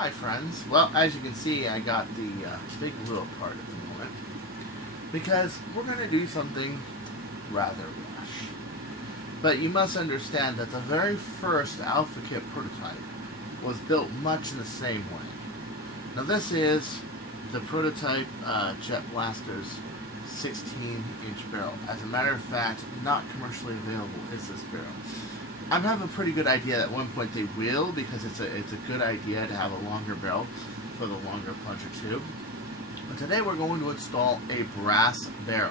Hi friends. Well, as you can see, I got the big wheel part at the moment because we're going to do something rather rush. But you must understand that the very first Alpha Kit prototype was built much in the same way. Now this is the prototype Jet Blaster's 16-inch barrel. As a matter of fact, not commercially available is this barrel. I have a pretty good idea that at one point they will, because it's a good idea to have a longer barrel for the longer plunger tube. But today we're going to install a brass barrel.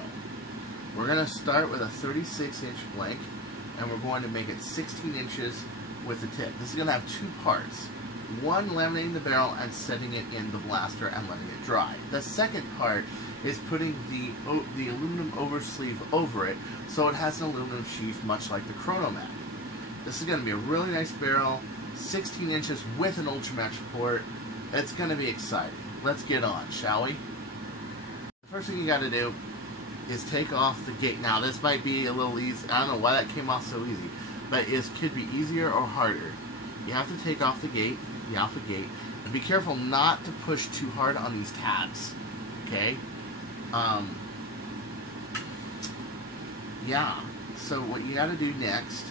We're going to start with a 36-inch blank, and we're going to make it 16 inches with the tip. This is going to have two parts. One, laminating the barrel and setting it in the blaster and letting it dry. The second part is putting the aluminum oversleeve over it so it has an aluminum sheath much like the Chronomat. This is going to be a really nice barrel, 16 inches with an UltraMatch port. It's going to be exciting. Let's get on, shall we? The first thing you got to do is take off the gate. Now this might be a little easy. I don't know why that came off so easy, but it could be easier or harder. You have to take off the gate, the Alpha gate, and be careful not to push too hard on these tabs. Okay? Yeah. So what you got to do next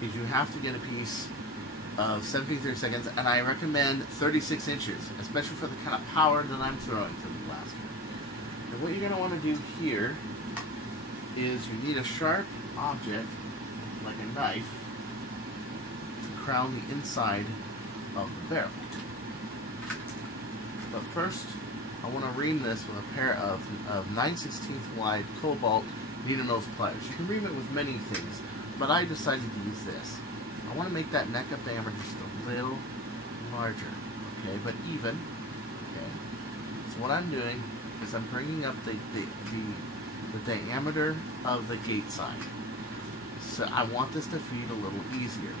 is you have to get a piece of 17/32, and I recommend 36 inches, especially for the kind of power that I'm throwing to the blaster. And what you're going to want to do here is you need a sharp object, like a knife, to crown the inside of the barrel. But first, I want to ream this with a pair of 9/16 wide cobalt needle nose pliers. You can ream it with many things, but I decided to use this. I want to make that neck up diameter just a little larger, okay, but even. Okay. So what I'm doing is I'm bringing up the diameter of the gate side. So I want this to feed a little easier.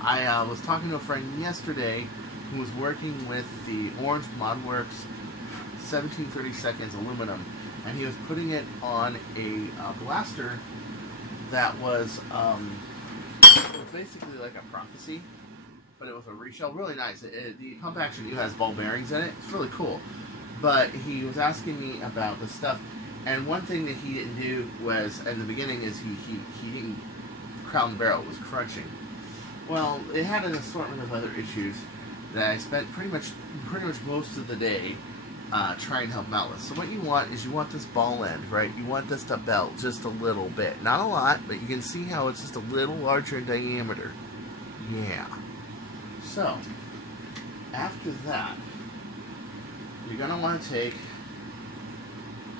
I was talking to a friend yesterday who was working with the Orange ModWorks 17/32 aluminum, and he was putting it on a blaster that was basically like a Prophecy, but it was a reshell. Really nice. The pump action has ball bearings in it. It's really cool. But he was asking me about the stuff, and one thing that he didn't do was, in the beginning, is he didn't crown the barrel. It was crunching. Well, it had an assortment of other issues that I spent pretty much most of the day trying to help him out with. So what you want is you want this ball end, right? You want this to belt just a little bit. Not a lot, but you can see how it's just a little larger in diameter. Yeah. So, after that, you're going to want to take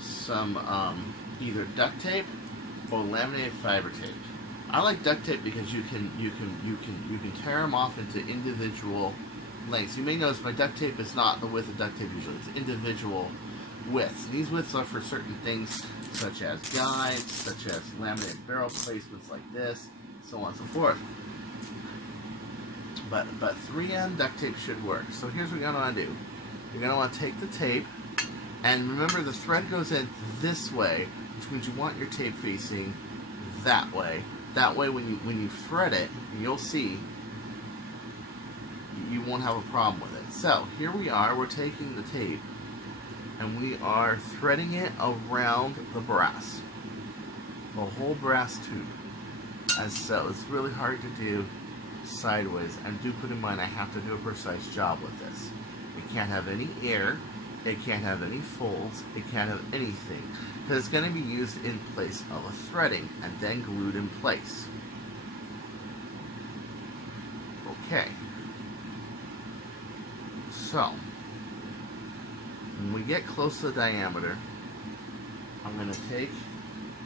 some either duct tape or laminated fiber tape. I like duct tape because you can tear them off into individual lengths. You may notice my duct tape is not the width of duct tape usually. It's individual widths. These widths are for certain things such as guides, such as laminated barrel placements like this, so on and so forth. But 3M duct tape should work. So here's what you're going to want to do. You're going to want to take the tape, and remember the thread goes in this way, which means you want your tape facing that way. That way when you thread it, you'll see you won't have a problem with it. So here we are, we're taking the tape and we are threading it around the brass, the whole brass tube, as so. It's really hard to do sideways, and do put in mind I have to do a precise job with this. It can't have any air, it can't have any folds, it can't have anything, because it's going to be used in place of a threading and then glued in place. Okay. So, when we get close to the diameter, I'm going to take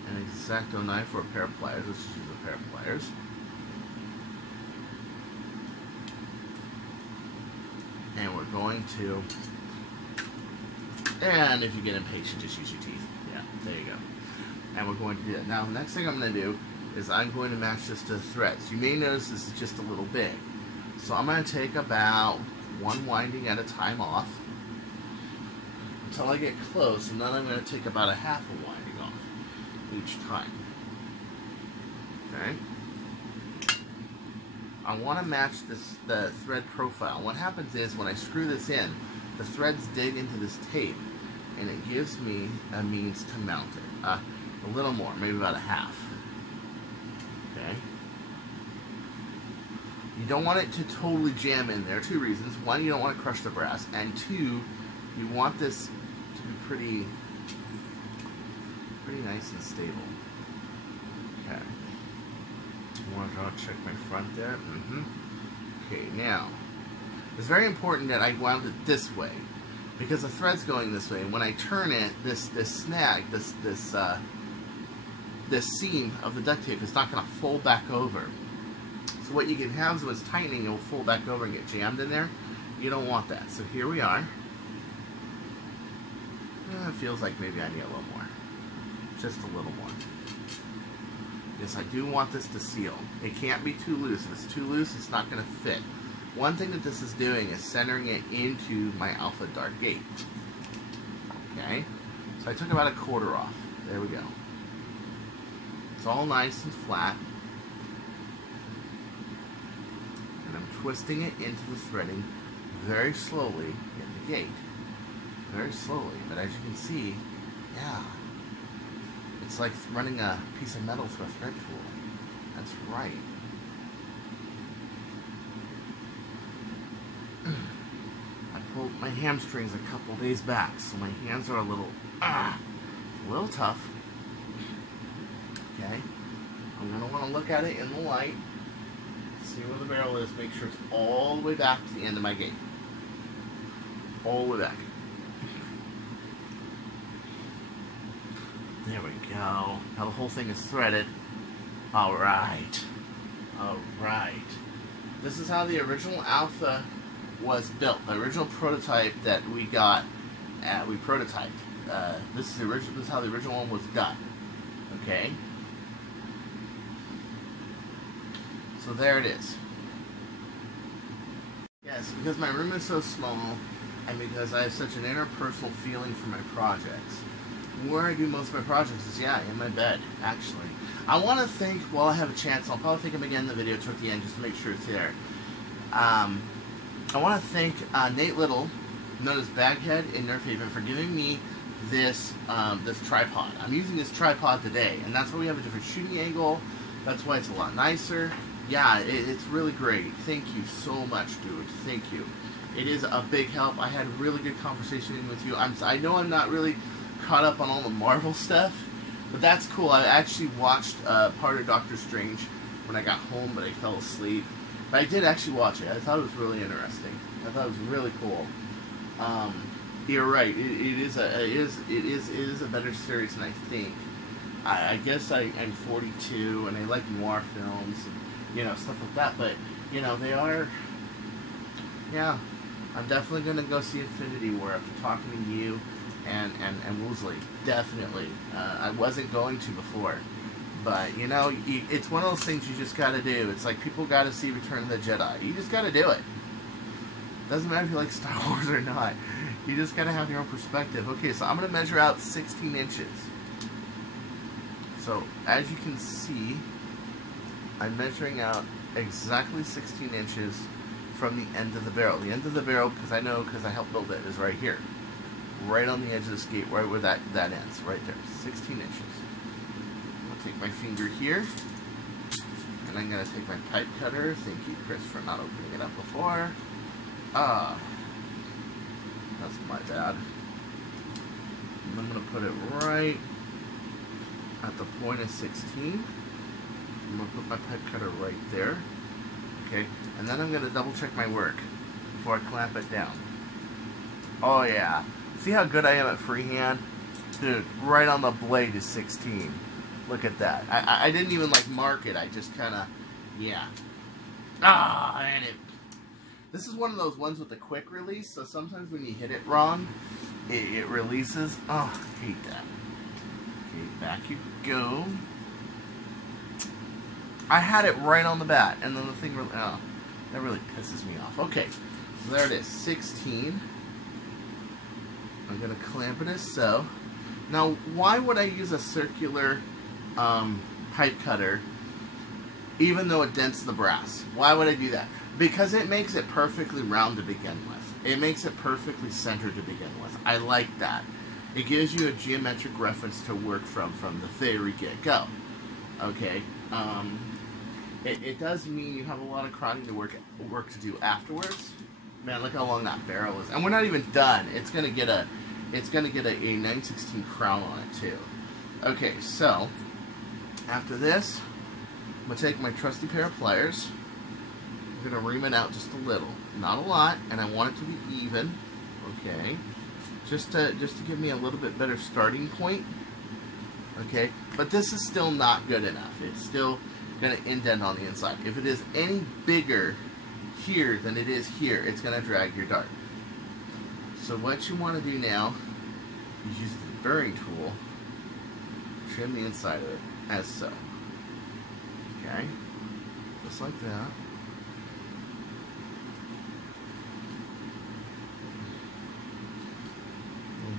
an X-Acto knife or a pair of pliers. Let's just use a pair of pliers. And we're going to, and if you get impatient, just use your teeth. Yeah, there you go. And we're going to do that. Now, the next thing I'm going to do is I'm going to match this to the threads. You may notice this is just a little big. So I'm going to take about one winding at a time off until I get close, and then I'm going to take about a half a winding off each time. Okay? I want to match the thread profile. What happens is when I screw this in, the threads dig into this tape, and it gives me a means to mount it. A little more, maybe about a half. Okay. You don't want it to totally jam in there. 2 reasons. 1, you don't want to crush the brass, and 2, you want this to be pretty nice and stable. Okay. I want to check my front there. Okay, now it's very important that I wound it this way, because the thread's going this way, and when I turn it, this snag, this seam of the duct tape is not going to fold back over. So what you can have is when it's tightening, it will fold back over and get jammed in there. You don't want that. So here we are. It feels like maybe I need a little more. Just a little more. Yes, I do want this to seal. It can't be too loose. If it's too loose, it's not going to fit. One thing that this is doing is centering it into my Alpha Dart gate. Okay? So I took about 1/4 off. There we go. It's all nice and flat. And I'm twisting it into the threading very slowly in the gate. Very slowly. But as you can see, yeah. It's like running a piece of metal through a thread tool. That's right. I pulled my hamstrings a couple days back, so my hands are a little tough. Okay. I'm going to want to look at it in the light, see where the barrel is, make sure it's all the way back to the end of my gate. All the way back. There we go. Now the whole thing is threaded. Alright. Alright. This is how the original Alpha was built. The original prototype that we got, we prototyped. This is how the original one was done. Okay? So there it is. Yes, because my room is so small, and because I have such an interpersonal feeling for my projects, where I do most of my projects is, in my bed, actually. I want to thank, while I have a chance, I'll probably thank him again in the video toward the end just to make sure it's there. I want to thank Nate Little, known as Baghead in Nerfhaven, for giving me this this tripod. I'm using this tripod today, and that's why we have a different shooting angle. That's why it's a lot nicer. Yeah, it's really great. Thank you so much, dude. Thank you. It is a big help. I had a really good conversation with you. I know I'm not really caught up on all the Marvel stuff, but that's cool. I actually watched part of Doctor Strange when I got home, but I fell asleep. But I did actually watch it. I thought it was really interesting. I thought it was really cool. You're right. It is a better series than I think. I guess I'm 42 and I like noir films and stuff like that. But they are. Yeah, I'm definitely gonna go see Infinity War after talking to you and Woosley. Definitely. I wasn't going to before. But, it's one of those things you just gotta do. It's like people gotta see Return of the Jedi. You just gotta do it. Doesn't matter if you like Star Wars or not. You just gotta have your own perspective. Okay, so I'm gonna measure out 16 inches. So, as you can see, I'm measuring out exactly 16 inches from the end of the barrel. The end of the barrel, because I helped build it, is right here. Right on the edge of the skate, right where that ends. Right there. 16 inches. Take my finger here, and I'm going to take my pipe cutter. Thank you, Chris, for not opening it up before. That's my bad. And I'm going to put it right at the point of 16. I'm going to put my pipe cutter right there. Okay, and then I'm going to double check my work before I clamp it down. Oh yeah. See how good I am at freehand? Dude, right on the blade is 16. Look at that. I didn't even mark it. I just kind of, yeah. And this is one of those ones with the quick release, so sometimes when you hit it wrong, it releases. Oh, I hate that. Okay, back you go. I had it right on the bat, and then the thing really, that really pisses me off. Okay, so there it is, 16. I'm going to clamp it as so. Now, why would I use a circular pipe cutter even though it dents the brass. Why would I do that? Because it makes it perfectly round to begin with. It makes it perfectly centered to begin with. I like that. It gives you a geometric reference to work from the very get-go. Okay? It does mean you have a lot of crowding to work to do afterwards. Man, look how long that barrel is. And we're not even done. It's gonna get a 9/16 crown on it too. Okay, so after this, I'm gonna take my trusty pair of pliers. I'm gonna ream it out just a little, not a lot, and I want it to be even. Okay, just to give me a little bit better starting point. Okay, but this is still not good enough. It's still gonna indent on the inside. If it is any bigger here than it is here, it's gonna drag your dart. So what you want to do now is use the burring tool, trim the inside of it, as so. Okay, just like that.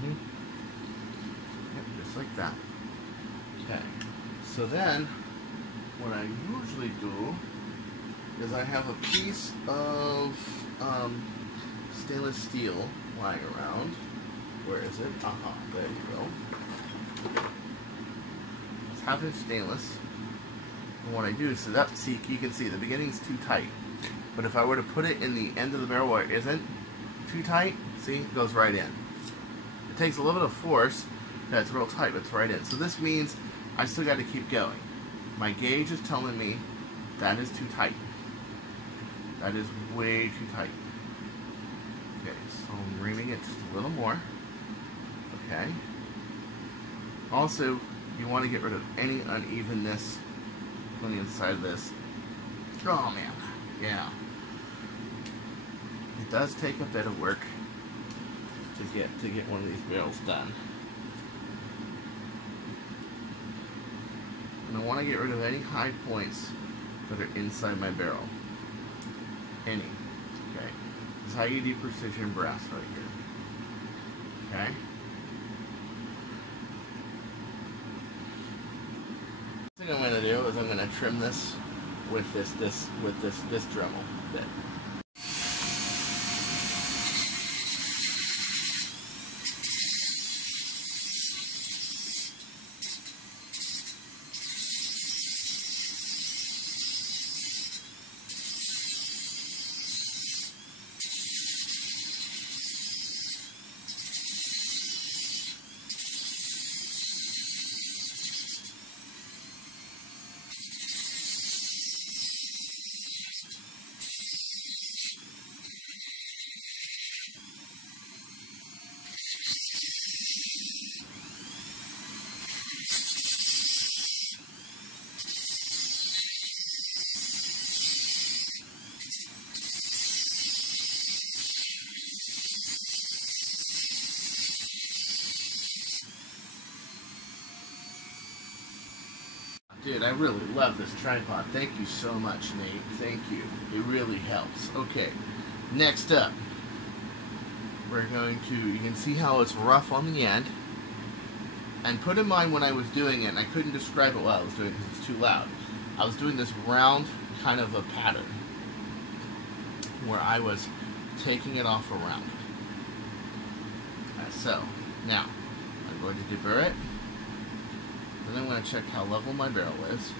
Yep, just like that. Okay, so then what I usually do is I have a piece of stainless steel lying around. Where is it? Aha, there you go. It's 1/2" stainless. And what I do is set up, see, you can see the beginning's too tight. But if I were to put it in the end of the barrel where it isn't too tight, see, it goes right in. It takes a little bit of force, that's real tight, but it's right in. So this means I still got to keep going. My gauge is telling me that is too tight. That is way too tight. Okay, so I'm reaming it just a little more. Okay. Also, you want to get rid of any unevenness on the inside of this. Oh man, yeah. It does take a bit of work to get one of these barrels done. And I want to get rid of any high points that are inside my barrel. Any. Okay. This is how you do precision brass right here. Okay. The thing I'm going to do is I'm going to trim this with this Dremel bit. Dude, I really love this tripod. Thank you so much, Nate. Thank you. It really helps. Okay, next up, we're going to, you can see how it's rough on the end. And put in mind when I was doing it, and I couldn't describe it while I was doing it because it's too loud. I was doing this round kind of a pattern where I was taking it off around. So, now, I'm going to deburr it. Then I'm going to check how level my barrel is.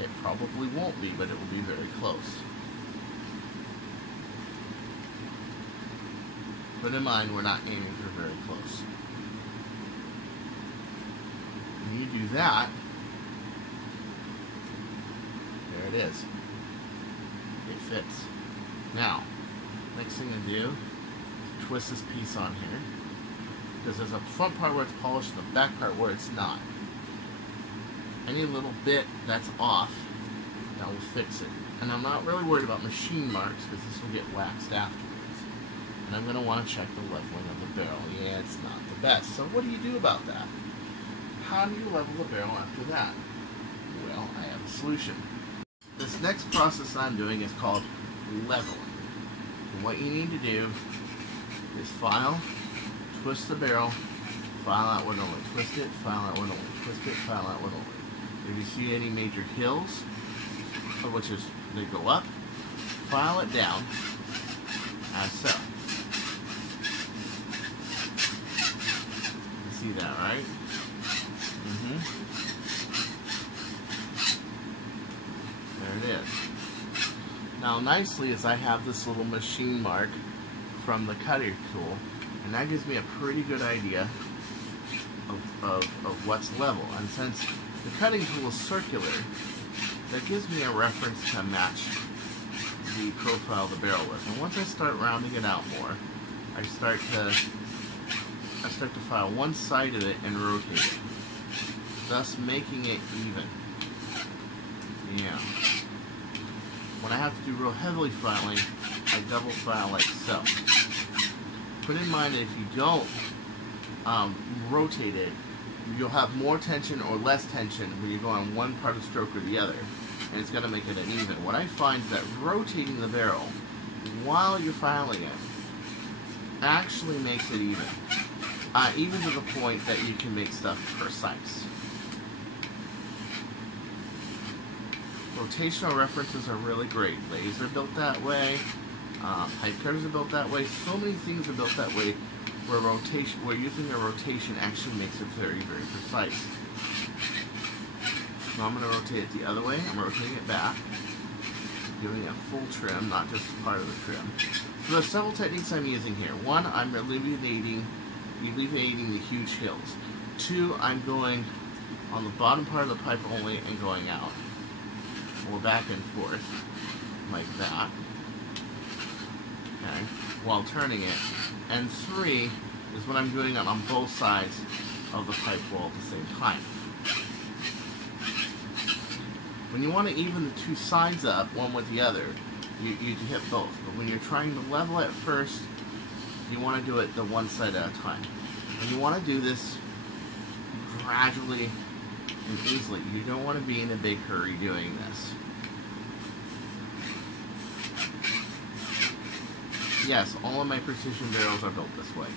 It probably won't be, but it will be very close. But in mind, we're not aiming for very close. When you do that, there it is. It fits. Now, next thing I do is twist this piece on here. Because there's a front part where it's polished and the back part where it's not. Any little bit that's off, that will fix it. And I'm not really worried about machine marks because this will get waxed afterwards. And I'm going to want to check the leveling of the barrel. Yeah, it's not the best. So what do you do about that? How do you level the barrel after that? Well, I have a solution. This next process I'm doing is called leveling. And what you need to do is file, twist the barrel, file out one only, twist it, file out one only, twist it, file out one only. If you see any major hills which is they go up, file it down, as so. You see that, right? There it is. Now nicely is I have this little machine mark from the cutting tool, and that gives me a pretty good idea of what's level. And since the cutting tool is circular, that gives me a reference to match the profile of the barrel with. And once I start rounding it out more, I start to file one side of it and rotate it, thus making it even. Yeah. When I have to do real heavily filing, I double file like so. Put in mind that if you don't rotate it, you'll have more tension or less tension when you go on one part of the stroke or the other, and it's going to make it uneven. What I find is that rotating the barrel while you're filing it actually makes it even. Even to the point that you can make stuff precise. Rotational references are really great. Lathes are built that way. Pipe cutters are built that way. So many things are built that way where using a rotation actually makes it very, very precise. Now I'm going to rotate it the other way. I'm rotating it back, doing a full trim, not just part of the trim. So there's several techniques I'm using here. One, I'm alleviating the huge hills. Two, I'm going on the bottom part of the pipe only and going out. Or back and forth, like that. Okay, while turning it. And three is when I'm doing it on both sides of the pipe wall at the same time. When you want to even the two sides up, one with the other, you hit both. But when you're trying to level it first, you want to do it the one side at a time. And you want to do this gradually and easily. You don't want to be in a big hurry doing this. Yes, all of my precision barrels are built this way.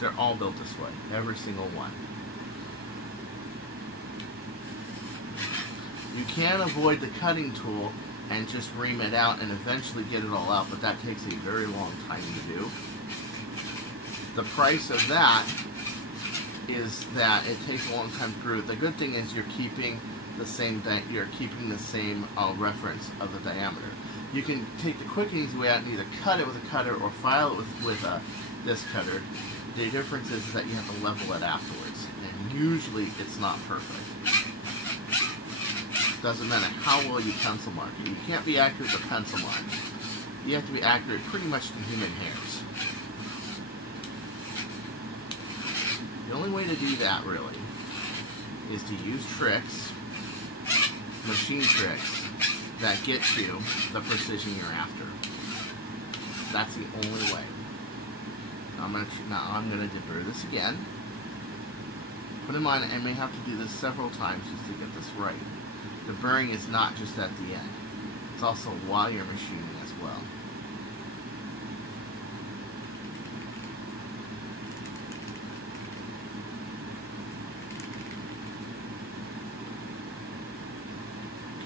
They're all built this way, every single one. You can avoid the cutting tool and just ream it out and eventually get it all out, but that takes a very long time to do. The price of that is that it takes a long time to brew. The good thing is you're keeping the same reference of the diameter. You can take the quick and easy way out and either cut it with a cutter or file it with this cutter. The difference is that you have to level it afterwards, and usually it's not perfect. Doesn't matter how well you pencil mark it. You can't be accurate to pencil mark. You have to be accurate pretty much to human hairs. The only way to do that, really, is to use tricks, machine tricks, that get you the precision you're after. That's the only way. Now I'm going to deburr this again. Put in mind, I may have to do this several times just to get this right. Deburring is not just at the end. It's also while you're machining as well.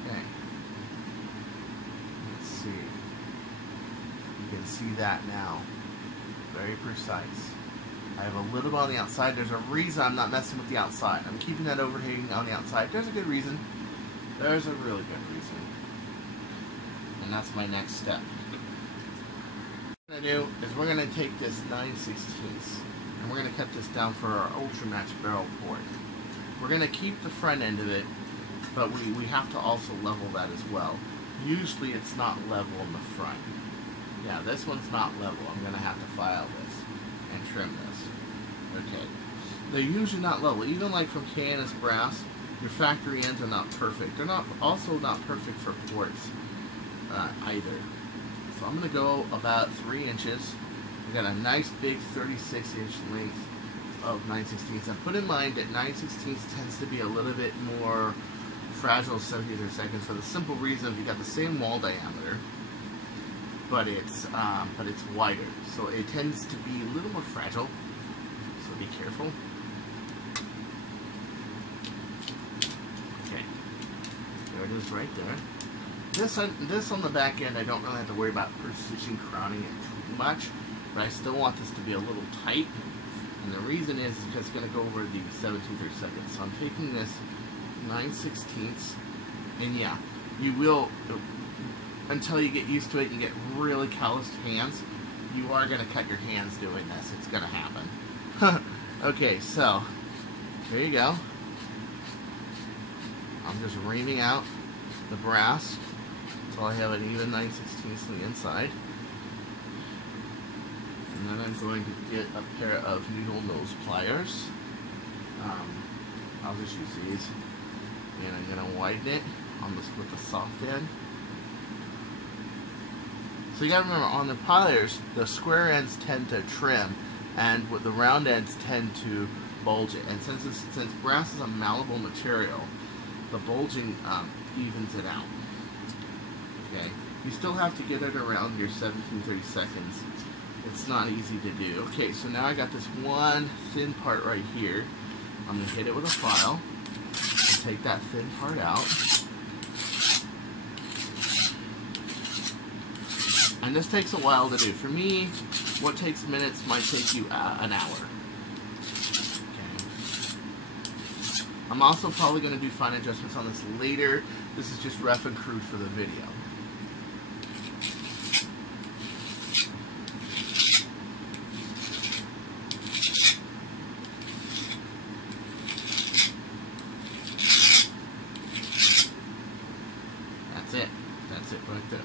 Okay. Let's see. You can see that now. Very precise. I have a little bit on the outside. There's a reason I'm not messing with the outside. I'm keeping that overhanging on the outside. There's a good reason. There's a really good reason. And that's my next step. What we're going to do is we're going to take this 9/16 and we're going to cut this down for our UltraMatch barrel port. We're going to keep the front end of it, but we have to also level that as well. Usually it's not level in the front. Yeah, this one's not level. I'm going to have to file this and trim this. Okay. They're usually not level. Even like from K&S brass, your factory ends are not perfect. They're also not perfect for ports either. So I'm going to go about 3 inches. We got a nice big 36-inch length of 9/16. And put in mind that 9/16 tends to be a little bit more fragile 70th or seconds for the simple reason you got the same wall diameter, but it's wider, so it tends to be a little more fragile. So be careful. is right there. This on the back end, I don't really have to worry about precision crowning it too much, but I still want this to be a little tight. And the reason is because it's going to go over the 17th or 2nd. So I'm taking this 9/16, and yeah, you will, until you get used to it, you get really calloused hands. You are going to cut your hands doing this. It's going to happen. Okay, so there you go. I'm just reaming out the brass until I have an even 9/16 on the inside. And then I'm going to get a pair of needle nose pliers. I'll just use these. And I'm going to widen it on this with the soft end. So you got to remember, on the pliers, the square ends tend to trim, and with the round ends tend to bulge it. And since brass is a malleable material, the bulging evens it out. Okay, you still have to get it around your 17/32. It's not easy to do. Okay, so now I got this one thin part right here. I'm going to hit it with a file and take that thin part out. And this takes a while to do. For me, what takes minutes might take you an hour. Okay. I'm also probably going to do fine adjustments on this later. This is just rough and crude for the video. That's it right there.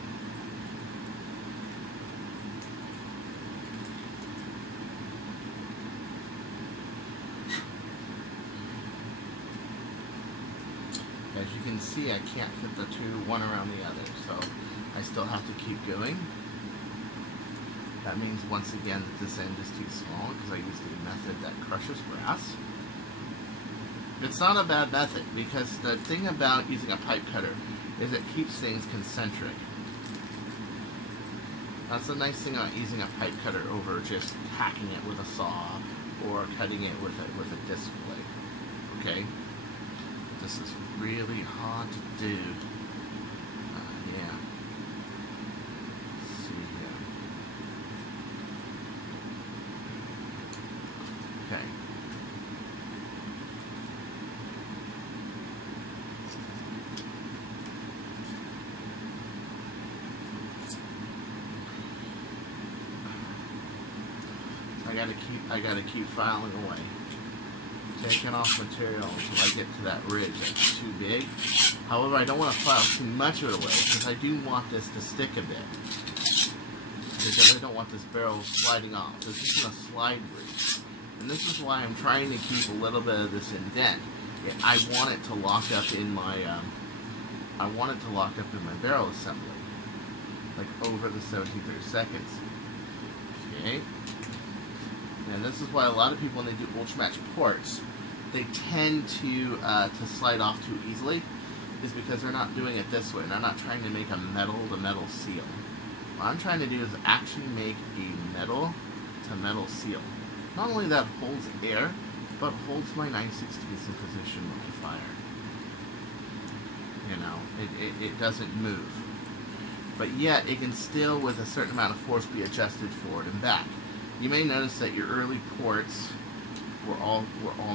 As you can see, I can't fit the one around the other, so I still have to keep going. That means, once again, that this end is too small because I used a method that crushes brass. It's not a bad method, because the thing about using a pipe cutter is it keeps things concentric. That's the nice thing about using a pipe cutter over just hacking it with a saw or cutting it with a disc blade. Okay? This is really hard to do. Yeah. Let's see here. Okay. I gotta keep filing away, taking off material until I get to that ridge that's too big. However, I don't want to file too much of it away because I do want this to stick a bit. Because I don't want this barrel sliding off. This isn't a slide ridge, and this is why I'm trying to keep a little bit of this indent. I want it to lock up in my barrel assembly, like over the 17/32. Okay. And this is why a lot of people, when they do UltraMatch ports, they tend to slide off too easily, is because they're not doing it this way. They're not trying to make a metal-to-metal seal. What I'm trying to do is actually make a metal-to-metal seal. Not only that holds air, but holds my 9/16 in position when I fire. You know, it doesn't move. But yet, it can still, with a certain amount of force, be adjusted forward and back. You may notice that your early ports were all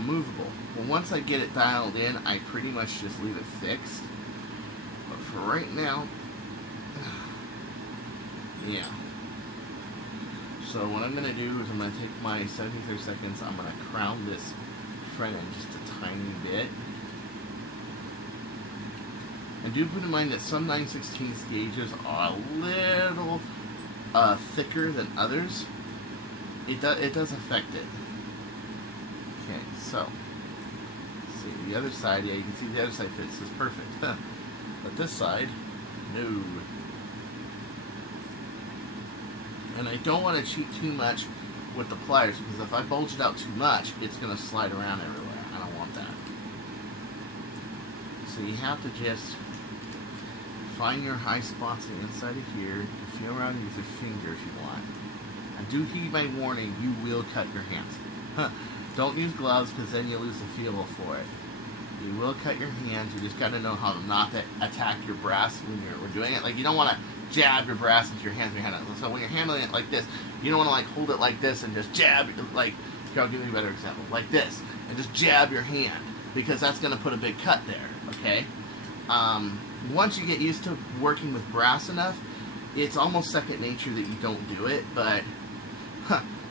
movable. Well, once I get it dialed in, I pretty much just leave it fixed. But for right now, yeah. So what I'm going to do is I'm going to take my 17/32, I'm going to crown this front end just a tiny bit. And do put in mind that some 9/16 gauges are a little thicker than others. It does affect it. Okay, so let's see the other side. Yeah, you can see the other side fits is perfect. But this side, no. And I don't want to cheat too much with the pliers, because if I bulge it out too much, it's going to slide around everywhere. I don't want that. So you have to just find your high spots on the inside of here. You can feel around with your finger if you want. And do heed my warning, you will cut your hands. Don't use gloves, because then you lose the feel for it. You will cut your hands. You just got to know how to not to attack your brass when you're doing it. Like, you don't want to jab your brass into your hands. So when you're handling it like this, you don't want to like hold it like this and just jab. Like, here, I'll give you a better example. Like this, and just jab your hand, because that's going to put a big cut there. Okay. Once you get used to working with brass enough, it's almost second nature that you don't do it, but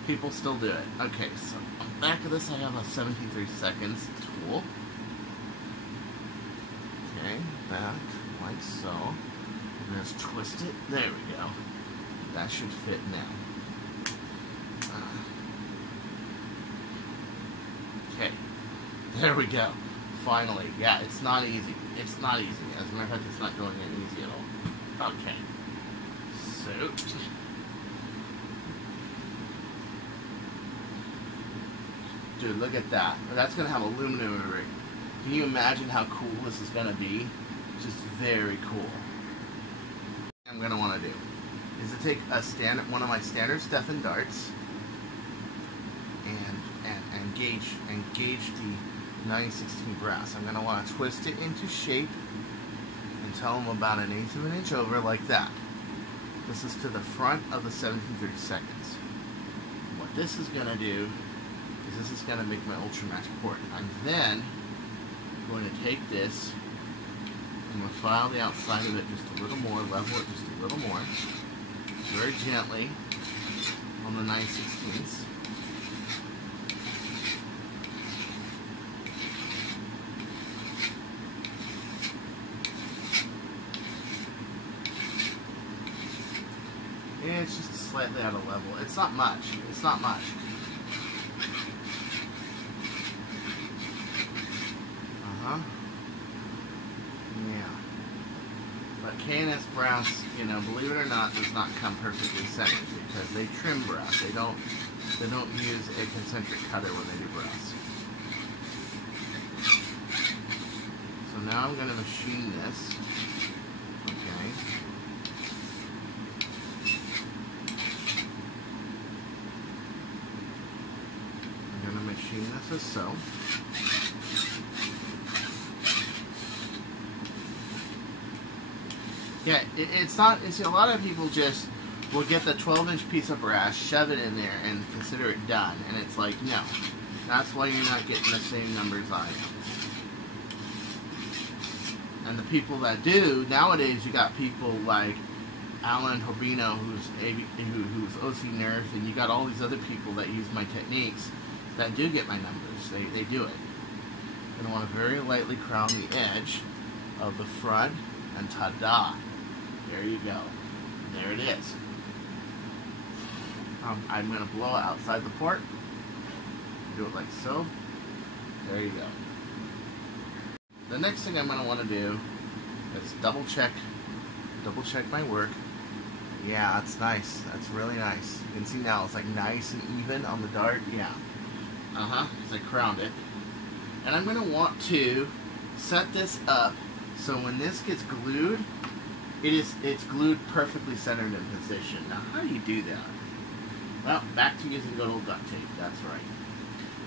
people still do it. Okay, so on the back of this I have a 17 seconds tool. Okay, back, like so. I'm going to twist it. There we go. That should fit now. Okay, there we go. Finally. Yeah, it's not easy. It's not easy. As a matter of fact, it's not going in easy at all. Okay. So, dude, look at that. That's going to have aluminum in it. Can you imagine how cool this is going to be? Just very cool. What I'm going to want to do is to take one of my standard Stefan darts and gauge the 9/16 brass. I'm going to want to twist it into shape until I'm about 1/8 of an inch over, like that. This is to the front of the 17/32. What this is going to do is this is going to make my UltraMatch port. I'm then going to take this and we'll file the outside of it just a little more, level it just a little more, very gently on the 9/16. And it's just slightly out of level. It's not much. It's not much. Yeah. But K&S brass, you know, believe it or not, does not come perfectly centered because they trim brass. They don't use a concentric cutter when they do brass. So now I'm going to machine this. Okay. I'm going to machine this as so. Yeah, it's not, see, a lot of people just will get the 12-inch piece of brass, shove it in there, and consider it done. And it's like, no. That's why you're not getting the same numbers I am. And the people that do, nowadays you got people like Alan Horbino, who's OC Nerf, and you got all these other people that use my techniques that do get my numbers. They do it. You're going to want to very lightly crown the edge of the front, and ta-da! There you go. There it is. I'm going to blow it outside the port. Do it like so. There you go. The next thing I'm going to want to do is double check my work. Yeah, that's nice. That's really nice. You can see now it's like nice and even on the dart. Yeah. Because I crowned it. And I'm going to want to set this up so when this gets glued, it's glued perfectly centered in position. Now, how do you do that? Well, back to using good old duct tape. That's right.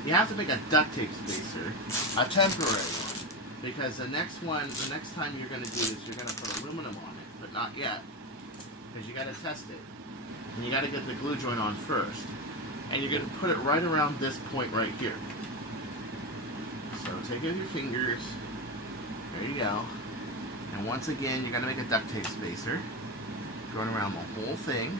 You have to make a duct tape spacer, a temporary one, because the next time you're going to do this, you're going to put aluminum on it, but not yet, because you got to test it, and you got to get the glue joint on first, and you're going to put it right around this point right here. So take it with your fingers. There you go. And once again, you're going to make a duct tape spacer, going around the whole thing.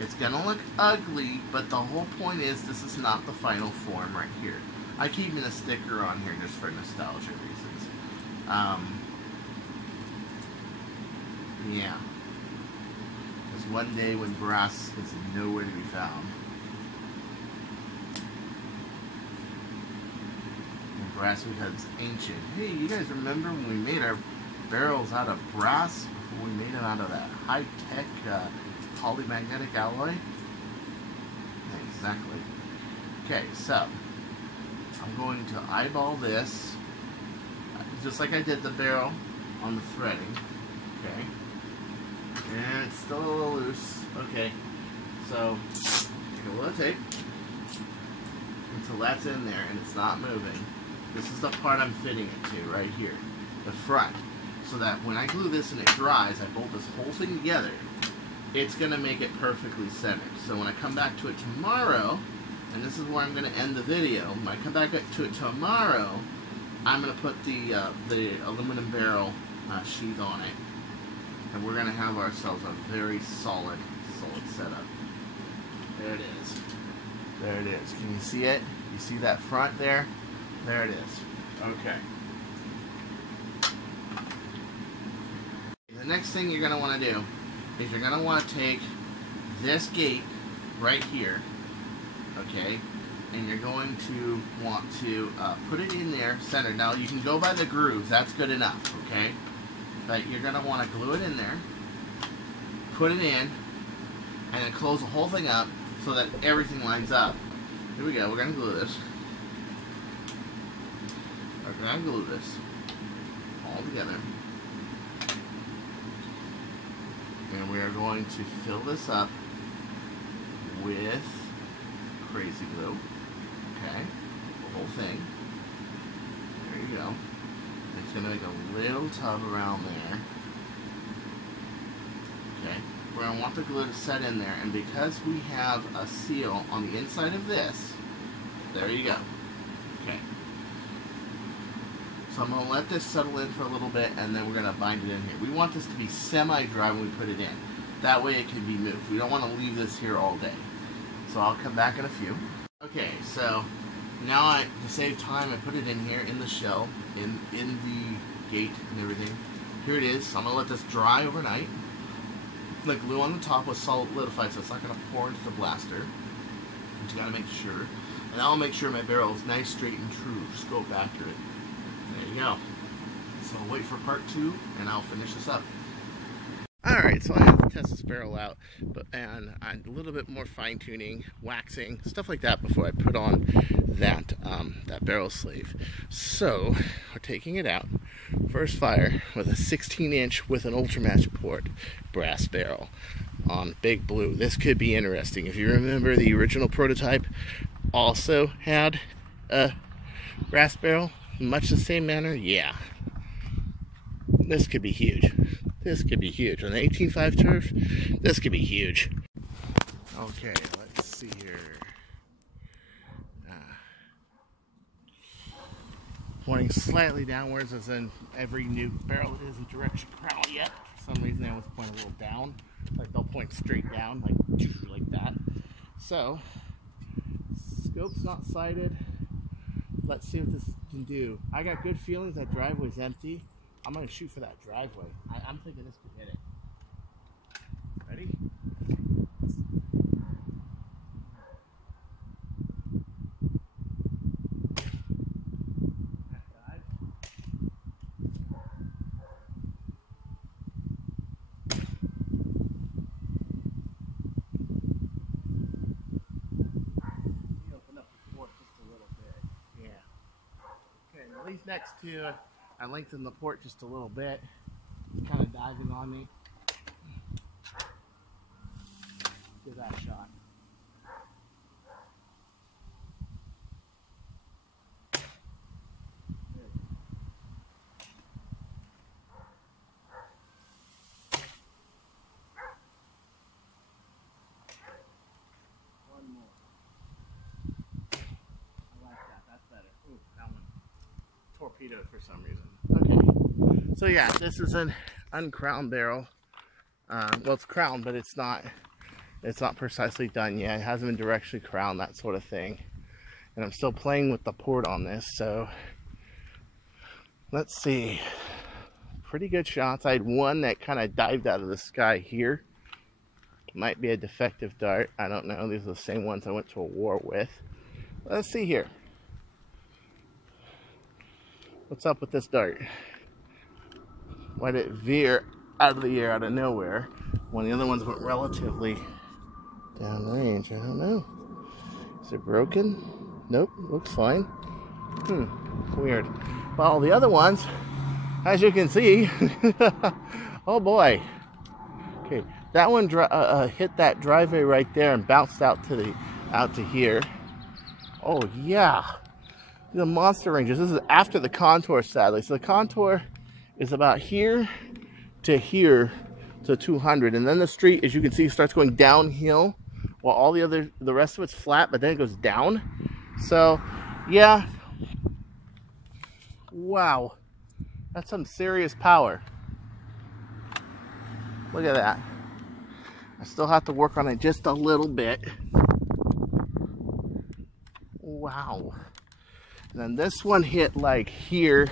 It's going to look ugly, but the whole point is this is not the final form right here. I keep even a sticker on here just for nostalgia reasons. Yeah. Because one day when brass is nowhere to be found, and brass becomes ancient. Hey, you guys remember when we made our barrels out of brass before we made them out of that high-tech polymagnetic alloy? Exactly. Okay, so I'm going to eyeball this just like I did the barrel on the threading. Okay. And it's still a little loose. Okay. So take a little tape until that's in there and it's not moving. This is the part I'm fitting it to right here, the front, so that when I glue this and it dries, I bolt this whole thing together. It's going to make it perfectly centered. So when I come back to it tomorrow, and this is where I'm going to end the video, when I come back to it tomorrow, I'm going to put the aluminum barrel sheath on it, and we're going to have ourselves a very solid setup. There it is. There it is. Can you see it? You see that front there? There it is. Okay. The next thing you're going to want to do is you're going to want to take this gate right here, okay, and you're going to want to put it in there centered. Now you can go by the grooves, that's good enough, okay, but you're going to want to glue it in there, put it in, and then close the whole thing up so that everything lines up. Here we go, we're going to glue this. We're going to glue this all together. And we are going to fill this up with crazy glue. Okay, the whole thing. There you go. It's going to make a little tub around there. Okay, we're going to want the glue to set in there, and because we have a seal on the inside of this, there you go. Okay. So I'm going to let this settle in for a little bit, and then we're going to bind it in here. We want this to be semi-dry when we put it in. That way it can be moved. We don't want to leave this here all day. So I'll come back in a few. Okay, so now to save time, I put it in here in the shell, in the gate and everything. Here it is. So I'm going to let this dry overnight. The glue on the top was solidified, so it's not going to pour into the blaster. You just got to make sure. And I'll make sure my barrel is nice, straight, and true, scope accurate. There you go. So I'll wait for part 2, and I'll finish this up. Alright, so I have to test this barrel out, and a little bit more fine-tuning, waxing, stuff like that before I put on that barrel sleeve. So, we're taking it out. First fire with a 16-inch with an UltraMatch port brass barrel on Big Blue. This could be interesting. If you remember, the original prototype also had a brass barrel, much the same manner. Yeah, this could be huge. This could be huge. On the 18.5 turf, this could be huge. Okay, let's see here. Pointing slightly downwards, as in every new barrel that isn't direction crown yet. For some reason, they always point a little down. Like they'll point straight down, like that. So, scope's not sighted. Let's see what this can do. I got good feelings that driveway's empty. I'm going to shoot for that driveway. I'm thinking this could hit it. Ready? That died. You open up the port just a little bit. Yeah. Okay, now these next two, I lengthened the port just a little bit. It's kind of diving on me. Give that a shot. One more. I like that. That's better. Ooh, that one torpedoed for some reason. Okay, so yeah, this is an uncrowned barrel. Well, it's crowned, but it's not precisely done yet. It hasn't been directionally crowned, that sort of thing. And I'm still playing with the port on this, so let's see. Pretty good shots. I had one that kind of dived out of the sky here. Might be a defective dart. I don't know. These are the same ones I went to a war with. Let's see here. What's up with this dart? Why did it veer out of the air out of nowhere when the other ones went relatively downrange? I don't know. Is it broken? Nope, looks fine. Weird. Well, the other ones, as you can see, oh boy. Okay, that one hit that driveway right there and bounced out to here. Oh yeah. The monster ranges. This is after the contour, sadly. So the contour is about here to here to 200, and then the street, as you can see, starts going downhill, while all the rest of it's flat, but then it goes down. So, yeah. Wow, that's some serious power. Look at that. I still have to work on it just a little bit. Wow. And then this one hit like here,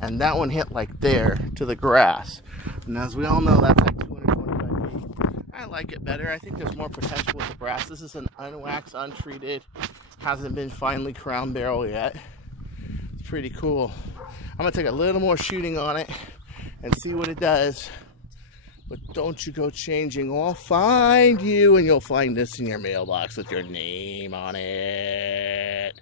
and that one hit like there to the grass. And as we all know, that's like 225 feet. I like it better. I think there's more potential with the brass. This is an unwaxed, untreated, hasn't been finely crown barrel yet. It's pretty cool. I'm gonna take a little more shooting on it and see what it does. But don't you go changing. I'll find you, and you'll find this in your mailbox with your name on it.